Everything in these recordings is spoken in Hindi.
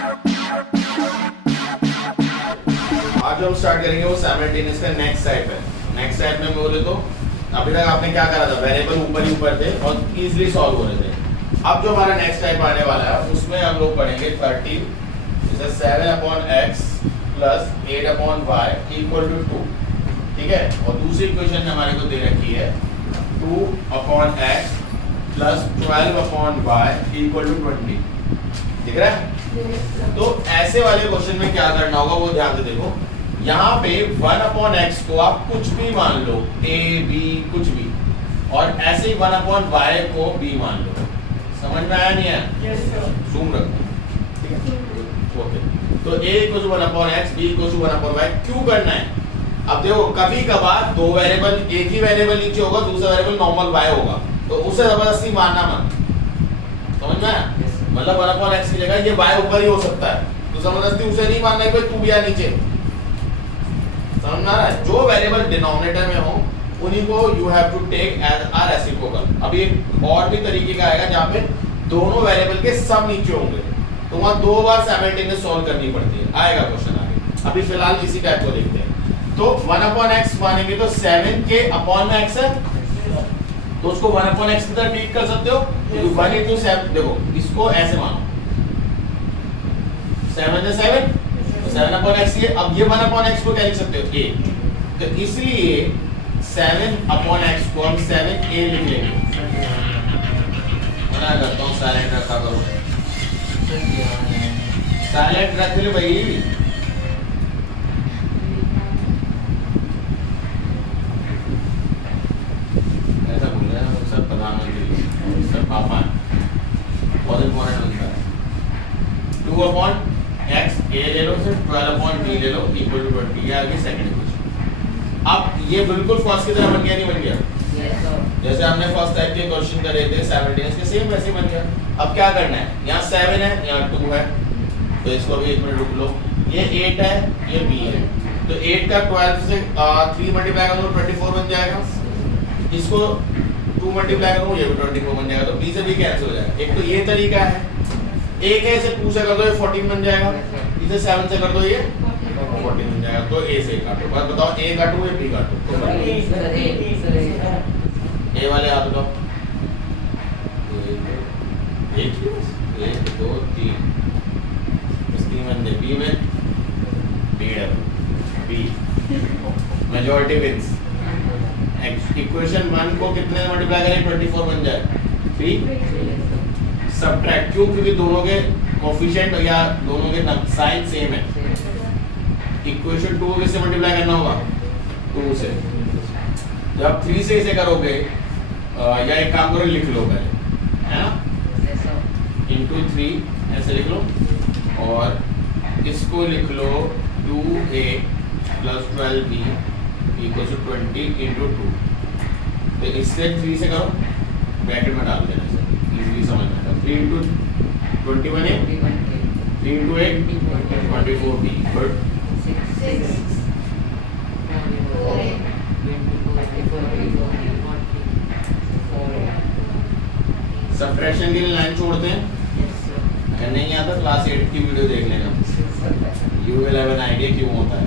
आज जो हम स्टार्ट करेंगे वो साइमल्टेनियस का नेक्स्ट टाइप है। नेक्स्ट टाइप में बोले तो अभी तक आपने क्या करा था, वेरिएबल ऊपर ही ऊपर थे और इजीली सॉल्व हो रहे थे। अब जो हमारा नेक्स्ट टाइप आने वाला है उसमें हम लोग पढ़ेंगे 30 7/x plus 8/y equal to 2, ठीक है। और दूसरी इक्वेशन हमारे को दे रखी है 2/x plus 12/y equal to 20, ठीक है। तो ऐसे वाले क्वेश्चन में क्या करना होगा वो ध्यान से देखो। यहाँ पे 1/x को आप कुछ भी मान लो, a b कुछ भी, और ऐसे ही 1/y को b मान लो। समझ में आया नहीं आया? जूम रखो, ठीक है। ओके, तो a equal to 1/x, b equal to 1/y क्यों करना है? अब देखो कभी कभार दो वेरिएबल, एक ही वेरिएबल नीचे होगा, दूसरा वेरिएबल नॉर्मल y होगा, तो उसे जबरदस्ती मानना मत। समझ में आया? मतलब 1/x की जगह ये y ऊपर ही हो सकता है, तो जबरदस्ती उसे नहीं मानना है, तू भी आ नीचे। समझ में आ रहा है? जो वेरिएबल डिनोमिनेटर में हो उन्हीं को you have to take as a reciprocal. अभी एक और भी तरीके का आएगा जहाँ पे दोनों वेरिएबल के सब नीचे होंगे, तो वहाँ दो बार साइमल्टेनियस सॉल्व करनी पड़ती है। आएगा क्वेश्चन आगे, अभी फिलहाल इसी टाइप को देखते हैं। तो 1/x मानेंगे तो 7 के अपॉन में x है, तो उसको 1/x की तरह ट्रीट कर सकते हो। 1 into 7, देखो इसको ऐसे मानो 7 है 7, 7/x ये। अब ये 1/x को क्या लिख सकते हो, a, तो इसलिए 7/x को हम 7a लिख लेंगे। मना करता हूँ, साइलेंट रखा करो, साइलेंट रख ले भाई। ऐसा बोल रहे हैं सब प्रधानमंत्री, सब पापा बहुत इंपॉर्टेंट होता है। 2/x a ले लो, फिर 12/b ले लो इक्वल टू 20। ये आगे सेकंड इक्वेशन। अब ये बिल्कुल फर्स्ट की तरह बन गया, नहीं बन गया? जैसे हमने फर्स्ट टाइप के क्वेश्चन करे थे साइमल्टेनियस के, सेम वैसे बन गया। अब क्या करना है, यहाँ 7 है, यहाँ 2 है, तो इसको भी 1 मिनट रुक लो। ये 8 है, ये b है, तो 8 का 12 से 3 मल्टीप्लाई करो तो 24 बन जाएगा। इसको 2 मल्टीप्लाई करो ये भी 24 बन जाएगा, तो b से b कैंसिल हो जाएगा। एक तो ये तरीका है, एक है इसे 2 से कर दो ये 14 बन जाएगा, इसे 7 से कर दो ये 14 बन जाएगा। तो a से काटो, बस बताओ a काटो या b काटो? a वाले हाथ बताओ। 1 2 3 इसकी मन दे, b में b मेजॉरिटी विंस। इक्वेशन 1 को कितने मल्टीप्लाई करें 24 बन जाए 3। सबट्रैक्ट क्यों? क्योंकि दोनों के कोएफिशिएंट या दोनों के साइन सेम है। इक्वेशन 2 को किससे मल्टीप्लाई करना होगा, 2 से। जब 3 से इसे करोगे या एक काम करो लिख लो पहले, है ना, इंटू 3 ऐसे लिख लो, और इसको लिख लो 2a plus 12b equal to 20 into 2। तो इससे 3 से करो, ब्रैकेट में डाल देना, इजीली समझ में आता है। 3 इंटू 21 है, 3 इंटू 8 24b इक्वल 6। सबट्रैक्शन के लिए लाइन छोड़ते हैं, अगर नहीं आता क्लास 8 की वीडियो देख लेना, you will have an idea क्यों होता है।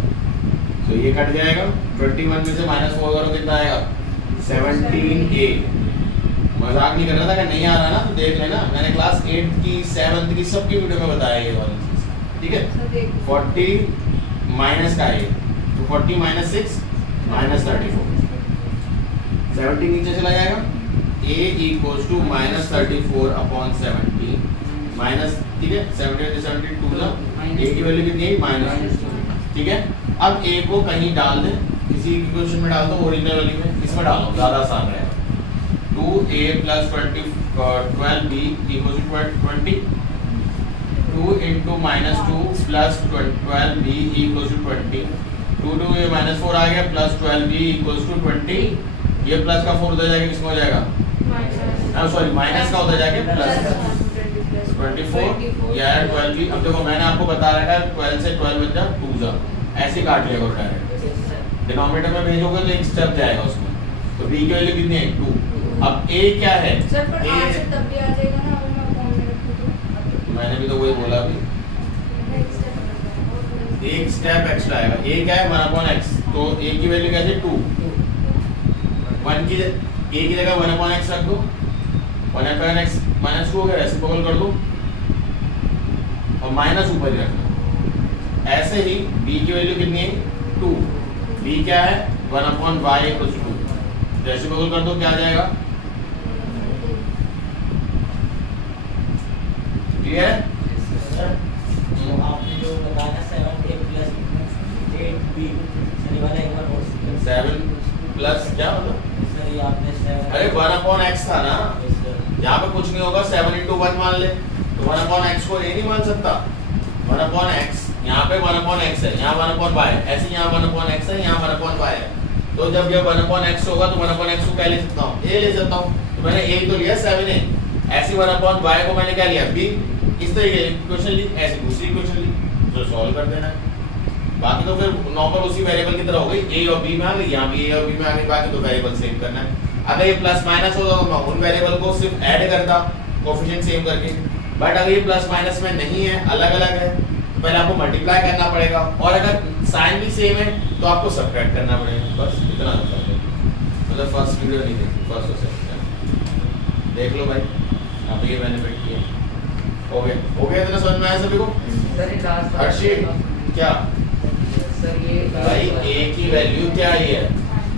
तो ये कट जाएगा, 21 में से -4 करो कितना आएगा 17a। मजाक नहीं कर रहा था, अगर नहीं आ रहा ना तो देख लेना, मैंने क्लास 8 की 7th की सबकी वीडियो में बताया ये वाली चीज, ठीक है। 40 माइनस का है, तो 40 - 6 -34, 70 नीचे चला जाएगा। a इक्वल्स टू -34/70 माइनस, ठीक है। 70 2 a की वैल्यू कितनी है -2, ठीक है। अब a को कहीं डाल दें, किसी इक्वेशन में डाल दो, ओरिजिनल वाली में, इसमें डालो, ज्यादा आसान रहेगा। 2a plus 12b equals to 20, 2 into -2 plus 12b equals to 20, 2 ये -4 आ गया, प्लस 12b इक्वल्स टू 20। ये प्लस का 4 उधर जाएगा, किसमें हो जाएगा, सॉरी माइनस का उधर जाके प्लस 24 या 12b। अब देखो मैंने आपको बता रखा है 12 से 12 बन जा 2 जा, ऐसे काट लिया करो डायरेक्ट। डिनोमिनेटर में भेजोगे तो एक स्टेप जाएगा उसमें, तो b की वैल्यू कितनी है 2। अब a क्या है, सर पर a से तब भी आ जाएगा ना, अगर मैं फॉर्म में रखूं तो। मैंने भी तो वही बोला अभी, एक स्टेप एक्स्ट्रा आएगा। ए क्या है 1/x, तो ए की वैल्यू क्या है 2, 1 की ए की जगह 1/x रख दो, 1/x -2 हो गया, रेसिप्रोकल कर दो और माइनस ऊपर ही रखना। ऐसे ही b की वैल्यू कितनी है 2, b क्या है 1/y = 2, रेसिप्रोकल कर दो क्या आ जाएगा, क्लियर है? तो आपने जो बताया 7a + 8b सर वाला एक बार और 7 प्लस क्या मतलब सर ये आपने 7 अरे 1/x था ना, यहाँ पे कुछ नहीं होगा, 7 × 1 मान ले, तो 1/x को ये नहीं मान सकता, 1/x यहाँ पे 1/x है, यहाँ 1/y, ऐसे यहाँ 1/x है, यहाँ 1/y है, तो जब ये 1/x होगा तो 1/x को क्या ले सकता हूँ, a ले सकता हूँ, तो मैंने a तो लिया 7a, ऐसी 1/y को मैंने क्या लिया b, इस तरीके इक्वेशन ली, ऐसी दूसरी इक्वेशन ली, तो सॉल्व कर देना है। बाकी तो फिर नॉर्मल उसी वेरिएबल की तरह हो गई, a और b में आ गई, यहाँ भी a और b में आ गई, बाकी तो वेरिएबल सेम करना है। अगर ये प्लस माइनस होता तो मैं उन वेरिएबल को सिर्फ ऐड करता कोएफिशिएंट सेम करके, बट अगर ये प्लस माइनस में नहीं है, अलग अलग है, तो पहले आपको मल्टीप्लाई करना पड़ेगा, और अगर साइन भी सेम है तो आपको सब्ट्रैक्ट करना पड़ेगा, बस इतना सा फर्क है। मतलब फर्स्ट वीडियो नहीं देखी, फर्स्ट और सेकंड देख लो भाई, अब ये बेनिफिट किया, हो गया इतना समझ में आया सभी को? हर्षित क्या सर ये भाई a की वैल्यू क्या आई है,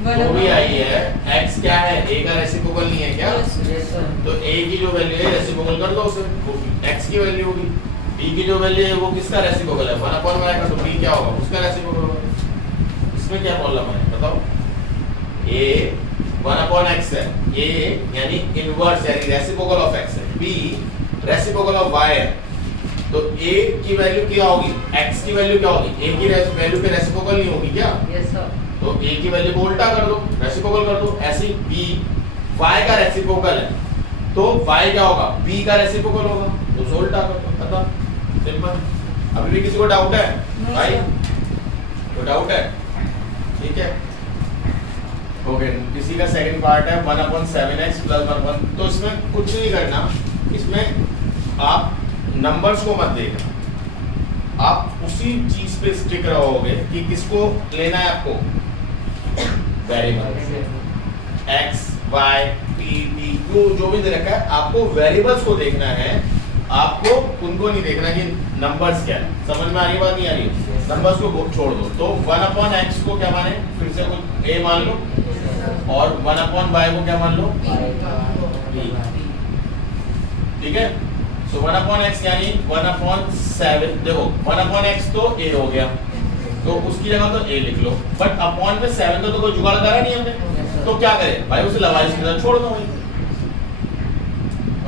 जो भी आई है, x क्या है, a का रेसिप्रोकल नहीं है क्या, यस सर, तो a की जो वैल्यू है रेसिप्रोकल कर दो उसे, x की वैल्यू होगी, b की जो वैल्यू है वो किसका रेसिप्रोकल है 1/y का, तो b क्या होगा उसका रेसिप्रोकल होगा। इसमें क्या प्रॉब्लम है बताओ, a 1/x है, a यानी इनवर्स यानी रेसिप्रोकल ऑफ x है, b रेसिप्रोकल ऑफ y है, तो a की वैल्यू क्या होगी, x की वैल्यू क्या होगी, a की वैल्यू पे रेसिप्रोकल नहीं होगी क्या, यस सर, तो a की वैल्यू को उल्टा कर दो, रेसिप्रोकल कर दो, ऐसे ही b y का रेसिप्रोकल है, तो y क्या होगा b का रेसिप्रोकल होगा, तो उसे उल्टा कर दो, खत्म, सिंपल। अभी भी किसी को डाउट है भाई, तो डाउट है, ठीक है, ओके। किसी का सेकंड पार्ट है 1/7x + 1, तो इसमें कुछ नहीं करना, इसमें आप नंबर्स को मत देखना, आप उसी चीज पे स्टिक रहोगे कि किसको लेना है आपको, variable x y t t जो भी दे रखा है, आपको वेरिएबल्स को देखना है, आपको उनको नहीं देखना कि नंबर्स क्या है। समझ में आ रही बात, नहीं आ रही, नंबर्स को छोड़ दो। तो 1/x को क्या माने, फिर से कुछ a मान लो, और 1/y को क्या मान लो, ठीक है। सो 1/x यानी 1/7, देखो 1/x तो a हो गया, तो उसकी जगह तो a लिख लो, बट अपॉन में 7 तो कोई जुगाड़ करा नहीं हमने, तो क्या करें भाई, उसे लवाइस के साथ छोड़ दो भाई,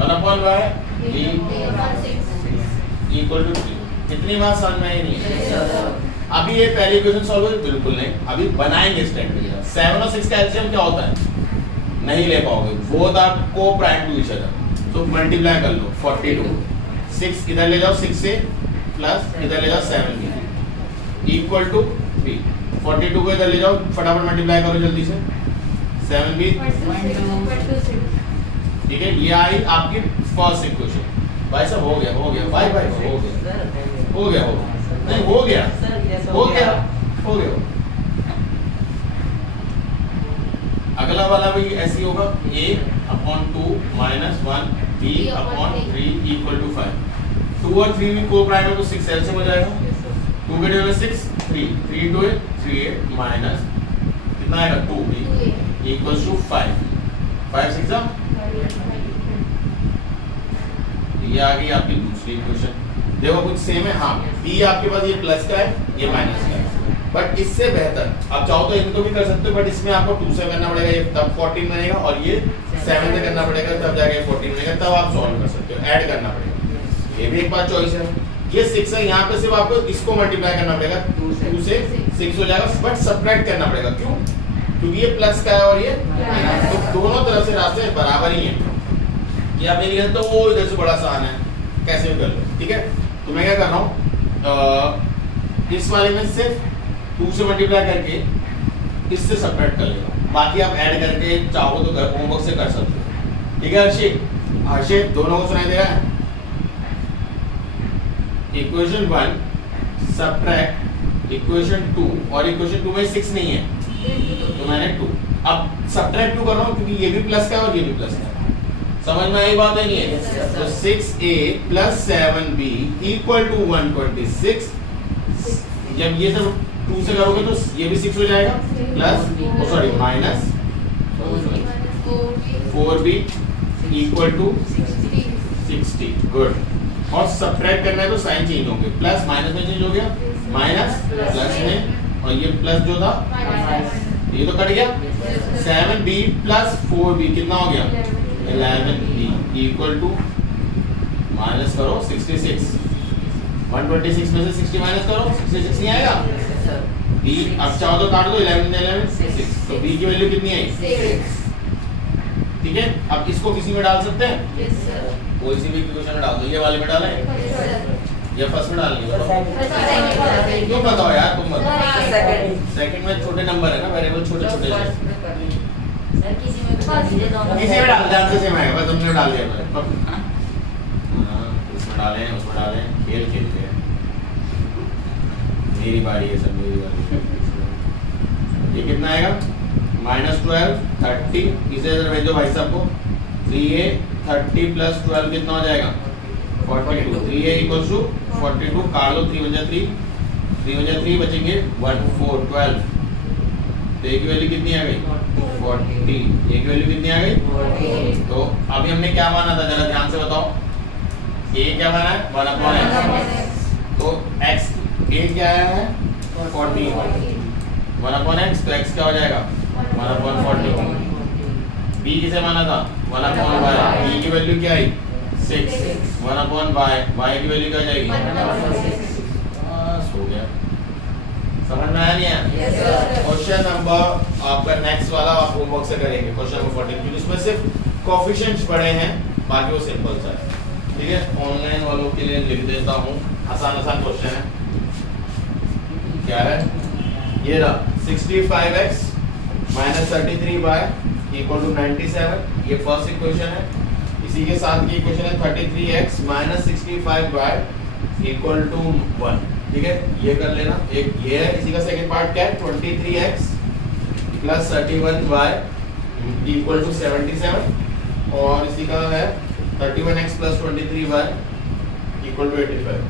1/y = 3। इतनी बात समझ में आई नहीं है? अभी ये पहली इक्वेशन सॉल्व हुई बिल्कुल नहीं, अभी बनाएंगे स्टैंडर्ड के साथ। 7 और 6 का एलसीएम क्या होता है, नहीं ले पाओगे, वो आपको प्राइम टू ईच अदर, तो मल्टीप्लाई कर लो 42, 6 इधर ले जाओ 6 से, प्लस इधर ले जाओ 7 = 3, 42 को इधर ले जाओ, फटाफट मल्टीप्लाई करो जल्दी से, 7 भी, ठीक है। ये आई आपकी फर्स्ट इक्वेशन, भाई साहब हो गया भाई हो गया नहीं हो गया। अगला वाला भी ऐसी होगा, a/2 - 1 b/3 = 5। 2 और 3 में को प्राइम है तो 6 एलसीएम हो जाएगा, 2 के जगह 6 3 3 2 3 माइनस कितना आएगा 2b = 5, 5 6 ये आ गई आपकी दूसरी इक्वेशन। देखो कुछ सेम है, हाँ b आपके पास ये प्लस का है, ये माइनस का है, बट इससे बेहतर आप चाहो तो इनको भी कर सकते हो, बट इसमें आपको 2 से करना पड़ेगा, ये तब 14 बनेगा, और ये 7 से करना पड़ेगा, तब जाके 14 बनेगा, तब आप सॉल्व कर सकते हो, ऐड करना पड़ेगा, ये भी एक बार चॉइस है। ये 6 है, यहाँ पे सिर्फ आपको इसको मल्टीप्लाई करना पड़ेगा, 2 से 6 हो जाएगा, बट सब्ट्रैक्ट करना पड़ेगा, क्यों, क्योंकि ये प्लस का है और ये तो दोनों तरफ से रास्ते बराबर ही हैं। ये आप नहीं तो वो इधर से बड़ा आसान है, कैसे भी कर लो, ठीक है। तो मैं क्या कर रहा हूँ, इस वाले में सिर्फ 2 से मल्टीप्लाई करके इससे सब्ट्रैक्ट कर लेगा, बाकी आप ऐड करके चाहो तो होमवर्क से कर सकते हो, ठीक है। हर्षित दोनों को सुनाई दे रहा है? इक्वेशन 1 सब्ट्रैक्ट इक्वेशन 2 और इक्वेशन 2 में 6 नहीं है तो मैंने 2। अब सब्ट्रैक्ट क्यों कर रहा हूँ क्योंकि ये भी प्लस का और ये भी प्लस का। समझ में आई बात है नहीं है? तो 6a plus 7b equal to 126। जब ये सब 2 से करोगे तो ये भी 6 हो जाएगा plus sorry minus 4b equal to 60। Good. और सब्ट्रैक्ट करना है तो साइन चेंज होंगे, प्लस माइनस में चेंज हो गया, माइनस प्लस में, और ये प्लस जो था ये तो कट गया। 7b प्लस 4b कितना हो गया 11b इक्वल टू माइनस करो 66। 126 में से 60 माइनस करो 66 नहीं आएगा। b अब चाहो तो काट दो 11 6। तो b की वैल्यू कितनी आई 6। ठीक है। अब इसको किसी में डाल सकते हैं कोई सी भी इक्वेशन में डाल दो। ये वाले में डालें या फर्स्ट में डालनी है? क्यों बताओ यार तुम बताओ। सेकंड में छोटे नंबर है ना, वेरिएबल छोटे छोटे सर किसी में किसी में डाल ध्यान से आएगा बस तुमने डाल दिया मैंने। हाँ उसमें डालें उसमें डालें खेल खेलते हैं। मेरी बारी है सब मेरी बारी। ये कितना आएगा -12 30 इसे इधर भेजो भाई साहब को। 3a 30 प्लस 12 कितना हो जाएगा 42। 3a इक्वल्स टू 42 काट लो 3 बचा 3 बचेंगे 1 4 12। तो a की वैल्यू कितनी आ गई 40। a की वैल्यू कितनी आ गई। तो अभी हमने क्या माना था जरा ध्यान से बताओ। a क्या माना है 1/x। तो x a क्या आया है 40 1/x। तो x क्या हो जाएगा 1/40। b किसे माना था 1/y। b की वैल्यू क्या आई 6 1/y। y की वैल्यू क्या जाएगी बस हो गया। समझ में आया नहीं आया? क्वेश्चन नंबर आपका नेक्स्ट वाला आप होमवर्क से करेंगे क्वेश्चन नंबर 14 क्योंकि उसमें सिर्फ कोएफिशिएंट्स पढ़े हैं बाकी वो सिंपल सा है। ठीक है। ऑनलाइन वालों के लिए लिख देता हूँ आसान क्वेश्चन है। क्या है ये रहा 65x minus 33y equal to 97। ये फर्स्ट इक्वेशन है। इसी के साथ की इक्वेशन है 33x minus 65y equal to 1। ठीक है ये कर लेना। एक ये है। इसी का सेकंड पार्ट क्या है 23x plus 31y equal to 77। और इसी का है 31x plus 23y equal to 85।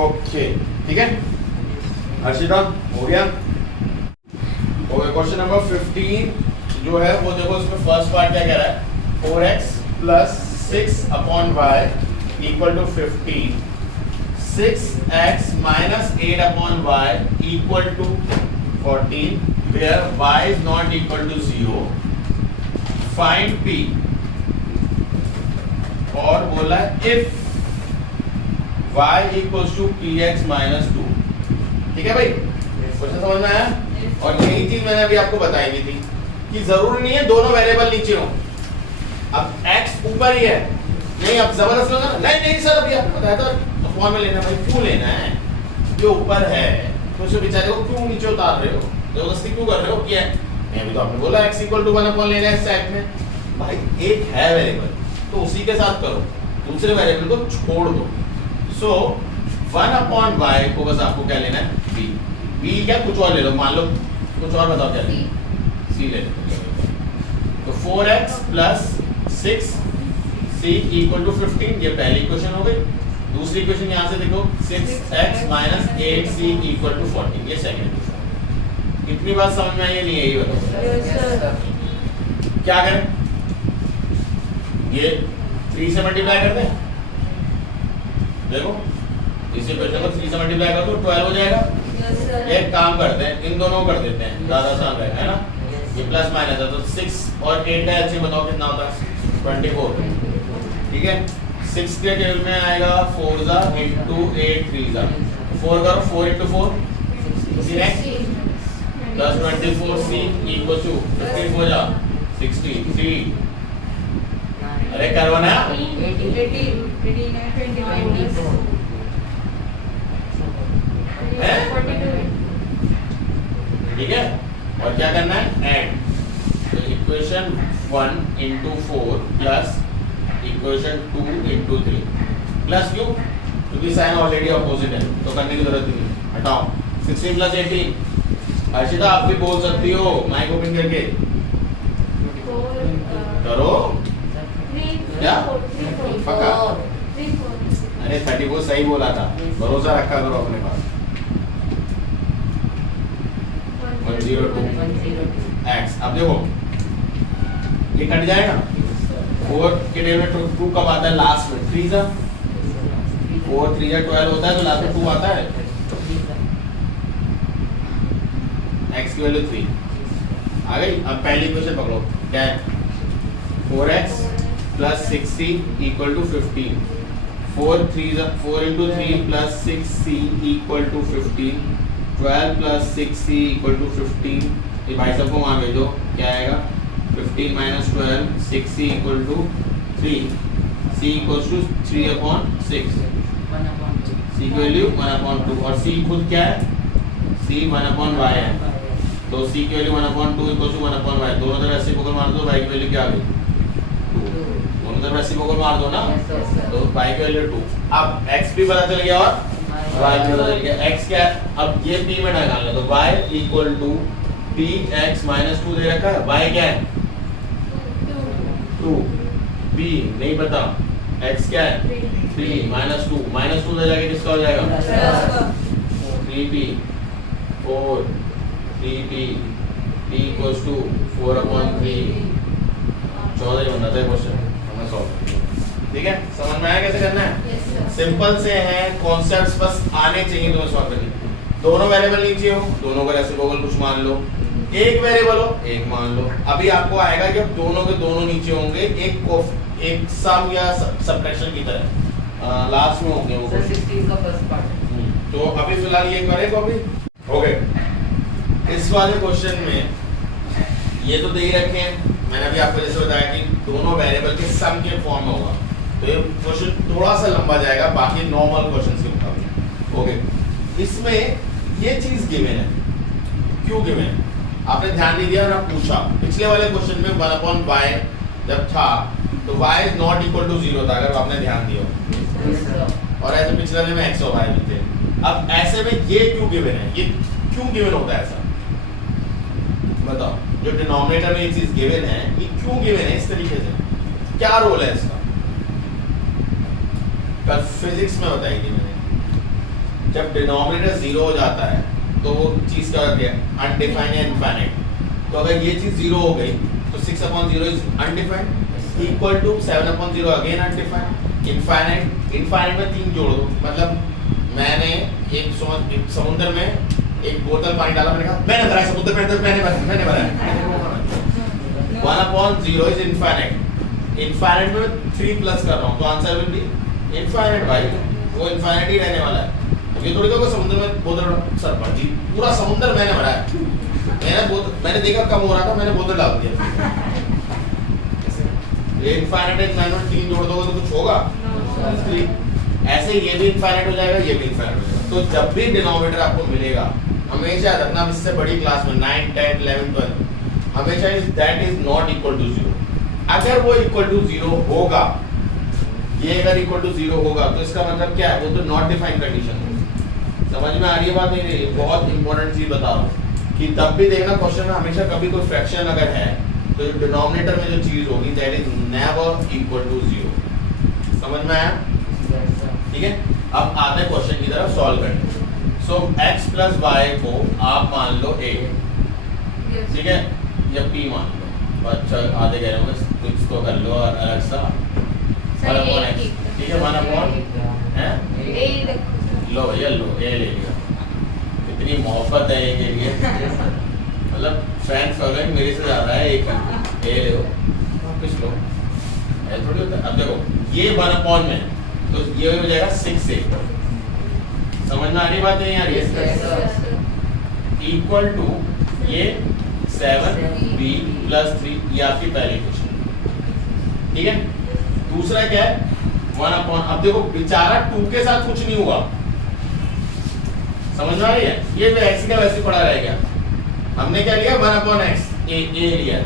Okay ठीक है हर्षिता हो गया। ओके क्वेश्चन नंबर 15 जो है वो देखो इसमें फर्स्ट पार्ट क्या कह रहा है 4x plus 6/y equal to 15। 6x minus 8/y equal to 14 where y is not equal to 0. Find p और बोला if y equals to px minus 2। ठीक है भाई क्वेश्चन समझ में आया? और यही चीज मैंने अभी आपको बताई भी थी कि जरूरी नहीं है दोनों वेरिएबल नीचे हो। अब x ऊपर ही है नहीं अब जबरदस्त होगा नहीं सर अभी आपको बताया था फॉर्म में लेना भाई क्यों लेना है जो ऊपर है तो उसे बेचारे को क्यों नीचे उतार रहे हो जबरदस्ती क्यों कर रहे हो क्या मैं अभी तो आपने बोला x इक्वल टू 1 लेना है सेट में भाई एक है वेरिएबल तो उसी के साथ करो दूसरे वेरिएबल को छोड़ दो। सो 1/y को बस आपको क्या लेना है b क्या कुछ और ले लो मान लो कुछ और बताओ क्या लेना c ले लो। तो 4x plus 6c equal to 15 ये पहली इक्वेशन हो गई। दूसरी इक्वेशन यहाँ से देखो 6x minus 8c equal to 14 ये सेकंड इक्वेशन। कितनी बात समझ में आई है नहीं है ये बताओ क्या करें ये 3 से मल्टीप्लाई कर दें। देखो इस इक्वेशन को 3 से मल्टीप्लाई कर दो 12 हो जाएगा। एक काम करते हैं इन दोनों को कर देते हैं ज्यादा आसान रहेगा है ना। ये प्लस माइनस है तो 6 और 8 का एलसीएम बताओ कितना होता है 24। ठीक है 6 के टेबल में आएगा 4 जा इंटू 8 3 जा 4 करो 4 into 4 plus 24c equal to 54 जा 63। अरे करो ना ठीक है। और क्या करना है ऐड तो equation 1 into 4 plus equation 2 into 3 plus क्यों क्योंकि साइन ऑलरेडी अपोजिट है तो करने की जरूरत नहीं है, हटाओ। 16 प्लस 18, अर्शिता आप भी बोल सकती हो माइक ओपन करके करो। क्या? पक्का? अरे 34 सही बोला था, भरोसा रखा करो अपने पास। 102 x। अब देखो ये कट जाएगा, 4 के टेबल में 2 कब आता है लास्ट में, 3 जा 4 3 जा 12 होता है तो लास्ट में 2 आता है, x की वैल्यू 3 आ गई। अब पहली इक्वेशन पकड़ो, क्या है 4x plus 6c equal to 15, 4 into 3 plus 6c equal to 15, 12 plus 6c equal to 15। ये भाई सबको वहाँ भेजो, क्या आएगा 15 minus 12, 6c equal to 3, c equals to 3/6, c की वैल्यू 1/2 और c खुद क्या है, c 1/y है तो c की वैल्यू 1/2 equals to 1/y। दोनों तरफ रेसिप्रोकल मार दो, y की वैल्यू क्या आ गई 2, दोनों तरफ रेसिप्रोकल मार दो ना तो y की वैल्यू 2। अब x भी पता चल गया और y भी पता चल गया। x क्या है, अब ये p में डाल लो तो y equal to px minus 2 दे रखा है, y क्या है 2, p नहीं पता, x क्या है 3 minus 2 दे जाएगा किसका हो जाएगा 3p 4 3p p equals to 4/3। 14 ही बनता है क्वेश्चन, हमने सॉल्व। ठीक है, समझ में आया कैसे करना है? सिंपल से है, कॉन्सेप्ट्स बस आने चाहिए तुम्हें सॉल्व करने। दोनों वेरिएबल नीचे हो, दोनों का रेसिप्रोकल कुछ मान लो, एक वेरिएबल हो एक मान लो। अभी आपको आएगा कि अब दोनों के दोनों नीचे होंगे एक सम या सब्ट्रैक्शन की तरह लास्ट में होंगे वो। सर 16 का फर्स्ट पार्ट। तो अभी फिलहाल ये करें तो अभी हो गए। इस वाले क्वेश्चन में ये तो दे ही रखे हैं, मैंने अभी आपको जैसे बताया कि दोनों वेरिएबल के सम के फॉर्म में होगा तो ये क्वेश्चन थोड़ा सा लंबा जाएगा बाकी नॉर्मल क्वेश्चंस के मुकाबले। ओके, इसमें ये चीज गिवन है, क्यों गिवन है आपने ध्यान नहीं दिया ना पूछा। पिछले वाले क्वेश्चन में 1/y जब था तो y is not equal to 0 था, अगर आपने ध्यान दिया, और ऐसे पिछले वाले में x और y भी थे। अब ऐसे में ये क्यों गिवन है, ये क्यों गिवन होता है ऐसा बताओ? जो डिनोमिनेटर में ये चीज गिवन है ये क्यों गिवन है इस तरीके से, क्या रोल है इसका? कल फिजिक्स में बताई थी मैंने, जब डिनोमिनेटर 0 हो जाता है तो वो चीज क्या होती है अनडिफाइंड या इनफाइनाइट। तो अगर ये चीज 0 हो गई तो 6/0 is undefined equal to 7/0 again undefined, infinite. Infinite में 3 जोड़ दो, मतलब मैंने एक समुद्र में एक बोतल पानी डाला, मैंने कहा मैंने भरा समुद्र में, मैंने भरा 1/0 इज इनफाइनाइट। इनफाइनाइट में 3 प्लस कर रहा हूँ तो आंसर विल बी इनफाइनाइट भाई, वो इनफाइनाइट ही रहने वाला है। ये थोड़ी तो समुद्र में बोतल सर पड़ जी, पूरा समुद्र मैंने भरा है, मैंने देखा कम हो रहा था, मैंने बोतल डाल दिया। इनफाइनाइट मैंने 3 जोड़ दोगे तो कुछ होगा? ऐसे ये भी इनफाइनाइट हो जाएगा, ये भी इनफाइनाइट हो जाएगा। तो जब भी डिनोमिनेटर आपको मिलेगा हमेशा याद रखना, इससे बड़ी क्लास में 9 10 11 12 हमेशा that is not equal to 0। अगर वो इक्वल टू 0 होगा, ये अगर इक्वल टू 0 होगा तो इसका मतलब क्या है, वो तो नॉट डिफाइंड कंडीशन है। समझ में आ रही है बात नहीं रही? बहुत इंपॉर्टेंट चीज बता रहा हूँ कि तब भी देखना क्वेश्चन में हमेशा कभी कोई फ्रैक्शन अगर है तो डिनोमिनेटर में जो चीज होगी that is never equal to 0। समझ में आया? ठीक है, अब आते हैं क्वेश्चन की तरफ सॉल्व करने। सो x प्लस वाई को आप मान लो a, ठीक है, या p मान लो। अच्छा आधे कह रहे हो, कुछ तो कर लो और अलग सा 1/x, ठीक है 1/, हैं लो भैया लो, ए ले लिया। इतनी मोहब्बत है ए के लिए, मतलब फ्रेंड फॉलोइंग मेरे से ज्यादा है, एक ए ले लो कुछ लो, ऐसा थोड़ी होता है। अब देखो ये 1/, में तो ये हो जाएगा 6a। समझ में आ रही बात नहीं आ रही है? इक्वल टू ये 7b + 3, ये आपकी पहली इक्वेशन, ठीक है। दूसरा क्या है 1/, अब देखो बेचारा 2 के साथ कुछ नहीं हुआ, समझ में आ रही है? ये भी x का वैसे पड़ा रहेगा। हमने क्या लिया 1/x, a लिया,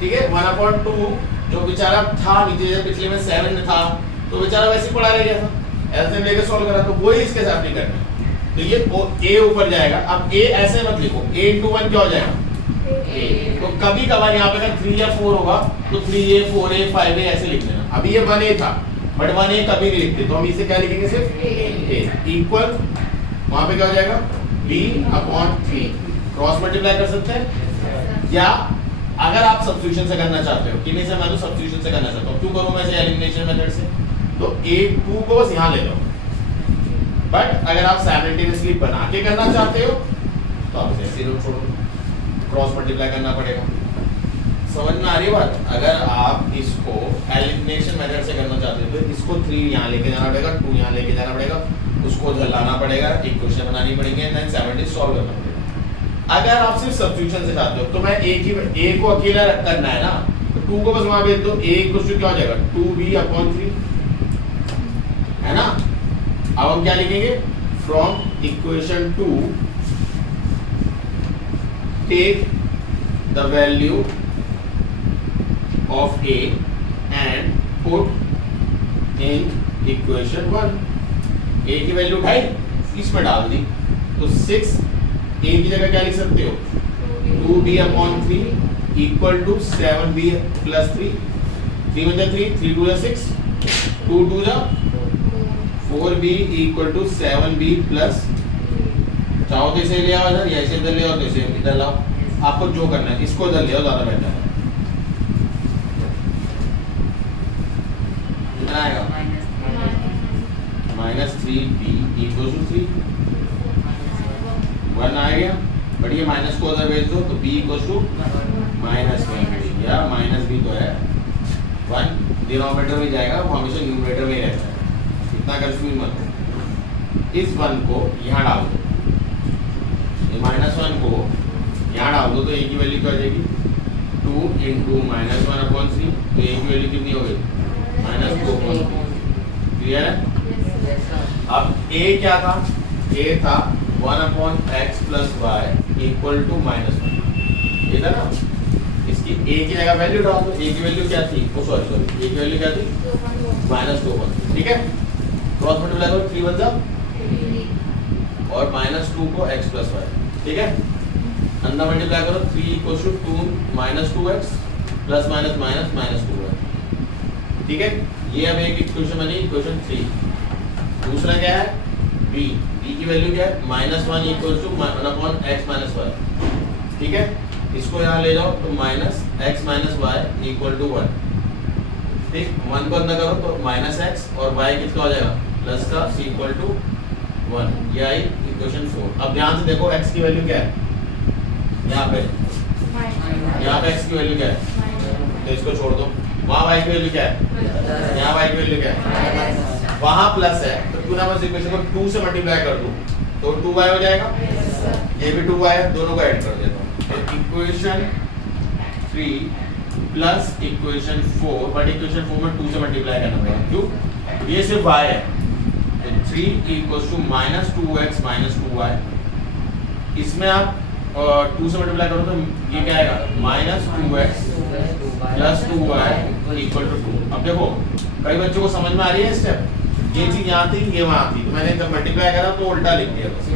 ठीक है। 1/2 जो बेचारा था नीचे, पिछले में 7 में था तो बेचारा वैसे पड़ा रह गया था, एलसीएम लेके सॉल्व करा, तो वही इसके साथ भी करना है। तो ये ए ऊपर जाएगा। अब ए ऐसे मत लिखो, a × 1 क्या हो जाएगा a। तो कभी कभार यहाँ पे अगर 3 या 4 होगा तो 3a 4a 5a ऐसे लिख देना। अभी ये 1a था बट 1a कभी नहीं लिखते, तो हम इसे क्या लिखेंगे, सिर्फ a इक्वल, वहां पे क्या हो जाएगा b/3। क्रॉस मल्टीप्लाई कर सकते हैं, या अगर आप सब्स्टिट्यूशन से करना चाहते हो, किन्हीं से, मैं तो सब्स्टिट्यूशन से करना चाहता हूँ, क्यों करूँ मैं इसे एलिमिनेशन मेथड से, तो a2 को बस यहाँ ले लो। बट अगर आप साइमल्टेनियसली बना के करना चाहते हो तो आप इसे ऐसे छोड़ो, क्रॉस मल्टीप्लाई करना पड़ेगा। समझ में आ रही है बात? अगर आप इसको एलिमिनेशन मेथड से करना चाहते हो तो इसको 3 यहाँ लेके जाना पड़ेगा, 2 यहाँ लेके जाना पड़ेगा, उसको लाना पड़ेगा, इक्वेशन बनानी पड़ेगी, देन साइमल्टेनियसली सॉल्व करना पड़ेगा। अगर आप सिर्फ सब्स्टिट्यूशन से चाहते हो तो मैं a को अकेला करना है ना, तो 2 को बस वहां भेज दो, a क्या हो जाएगा 2b/3, है ना। अब हम क्या लिखेंगे, from equation 2 take the value of a and put in equation 1। a की वैल्यू उठाई, इसमें डाल दी, तो 6 a की जगह क्या लिख सकते हो 2b/3 equal to 7b+3, 3 × 3 3 × 6, 2 × 2 4b equal to 7b plus, चाहो तो इसे ले आओ इधर, या इसे इधर ले आओ, तो इसे इधर लाओ, आपको जो करना है, इसको इधर ले आओ, ज्यादा बेटर है। कितना आएगा -3b इक्वल टू 3, 1 आ गया। बट ये माइनस को उधर भेज दो तो b इक्वल टू -1b, या -b तो है 1 डिनोमिनेटर में जाएगा, वो हमेशा न्यूमरेटर में ही रहता है, इतना कंफ्यूज मत हो। इस 1 को यहाँ डाल दो, ये -1 को यहाँ डाल दो, तो a की वैल्यू क्या हो जाएगी 2 × -1/3, तो a की वैल्यू कितनी हो गई -2/3। क्लियर है? अब a क्या था, a था 1/x + y इक्वल टू -1, ये था ना। इसकी a की जगह वैल्यू डाल दो, a की वैल्यू क्या थी, सॉरी a की वैल्यू क्या थी -2/3, ठीक है। क्रॉस मल्टीप्लाई करो, 3 × 1 और -2 को x + y, ठीक है। अंदर मल्टीप्लाई करो, 3 = 2 -2x प्लस माइनस -2y, ठीक है। ये अब एक इक्वेशन बनी, इक्वेशन 3। दूसरा क्या है, b की वैल्यू क्या है -1 = 1/x - y, ठीक है। इसको यहाँ ले जाओ तो -x - y = 1, ठीक। 1 को अंदर करो तो -x और y कितना हो जाएगा प्लस का = 1, ये आई इक्वेशन 4। अब ध्यान से देखो x की वैल्यू क्या है, यहाँ पे x की वैल्यू क्या है, तो इसको छोड़ दो। वहाँ y की वैल्यू क्या है, यहाँ y की वैल्यू क्या है, वहाँ प्लस है, तो क्यों ना बस इक्वेशन को 2 से मल्टीप्लाई कर दूं तो 2y हो जाएगा, ये भी 2y है, दोनों को ऐड कर देता हूँ। तो equation 3 plus equation 4, but equation 4 में 2 से मल्टीप्लाई करना पड़ेगा, क्यों, ये सिर्फ y है, तो 3 = -2x - 2y। इसमें आप 2 से मल्टीप्लाई करो तो ये क्या आएगा -2x + 2y = 2। अब देखो कई बच्चों को समझ में आ रही है स्टेप, ये चीज यहाँ थी, ये वहाँ थी, तो मैंने जब मल्टीप्लाई करा तो उल्टा लिख दिया बस।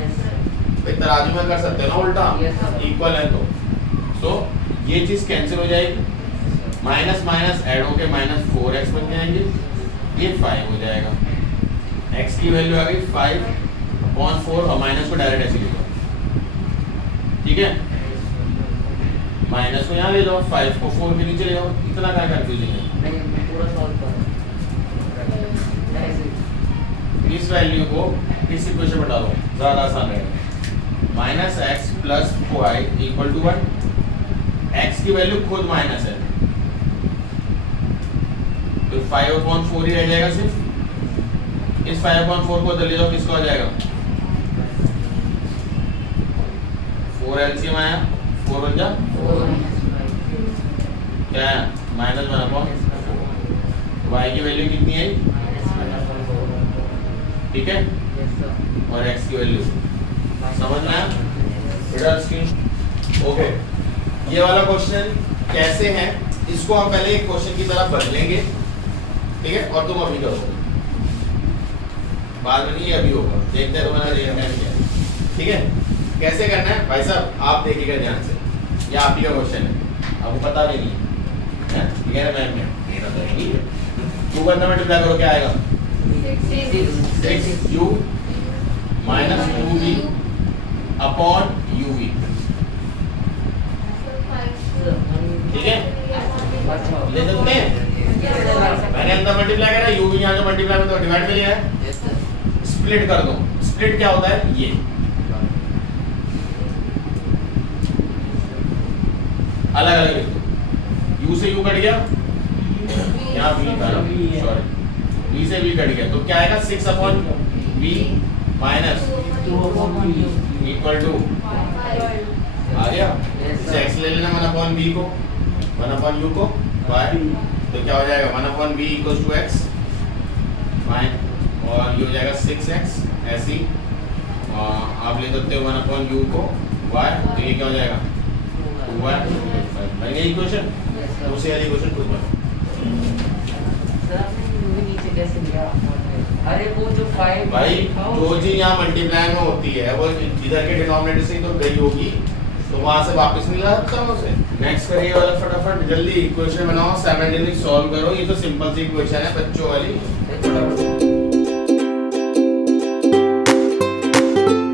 भाई तराजू में कर सकते हैं ना उल्टा, इक्वल है तो सो ये चीज कैंसिल हो जाएगी, माइनस माइनस ऐड होके -4x बन जाएंगे, ये 5 हो जाएगा। x की वैल्यू आ गई 5/4 और माइनस को डायरेक्ट ऐसे लिखो, ठीक है। माइनस को यहाँ ले जाओ, 5 को 4 के नीचे ले जाओ, इतना क्या कंफ्यूजन है। पूरा सॉल्व करो, इस वैल्यू को इस इक्वेशन में डालो, ज्यादा आसान रहेगा। -x + y = 1, x की वैल्यू खुद माइनस है तो 5/4 ही रह जाएगा सिर्फ। इस 5/4 को उधर ले जाओ, किसका हो जाएगा 4 एलसीएम आया, 4 बन जा क्या है -1/4, y की वैल्यू कितनी है, ठीक है, और x की वैल्यू समझ में आया बेटा स्क्रीन। ओके, ये वाला क्वेश्चन कैसे है, इसको हम पहले एक क्वेश्चन की तरह बदलेंगे, ठीक है, और तुम अभी करोगे। बाद में नहीं, अभी होगा, देखते हैं तुम्हारा रियल टाइम क्या है। ठीक है, कैसे करना है भाई साहब, आप देखिएगा ध्यान से, ये आप ही का क्वेश्चन है, आपको पता भी नहीं है, ठीक है मैम ने मेरा तो नहीं है। 2 का मल्टीप्लाई करो, क्या आएगा? 6u minus 2v upon uv, ठीक है, ले सकते हैं। मैंने अंदर मल्टीप्लाई करा, u भी यहाँ जो मल्टीप्लाई में तो डिवाइड में लिया है, स्प्लिट कर दो। स्प्लिट क्या होता है? ये अलग अलग लिख दो, u से u कट गया, यहाँ v था, सॉरी v से v कट गया, तो क्या आएगा? 6 upon v minus equal to, आ गया। इसे x ले लेना 1 अपॉन v को, 1 अपॉन u को y, तो क्या हो जाएगा? 1 upon v equal to x mine, और ये हो जाएगा 6x, ऐसी आप ले सकते हो 1 अपॉन u को y, तो ये क्या हो जाएगा? 2y। बन गया इक्वेशन। दूसरी वाली इक्वेशन खुद बनाओ। सर आपने यूवी नीचे कैसे लिया? अरे वो जो 5 भाई जो चीज यहाँ मल्टीप्लाई में होती है वो इधर के डिनोमिनेटर से ही तो गई होगी, तो वहां से वापस नहीं ला सकता हूँ उसे। नेक्स्ट करिए वाला फटाफट जल्दी इक्वेशन बनाओ, साइमल्टेनियसली सॉल्व करो। ये तो सिंपल सी इक्वेशन है बच्चों वाली।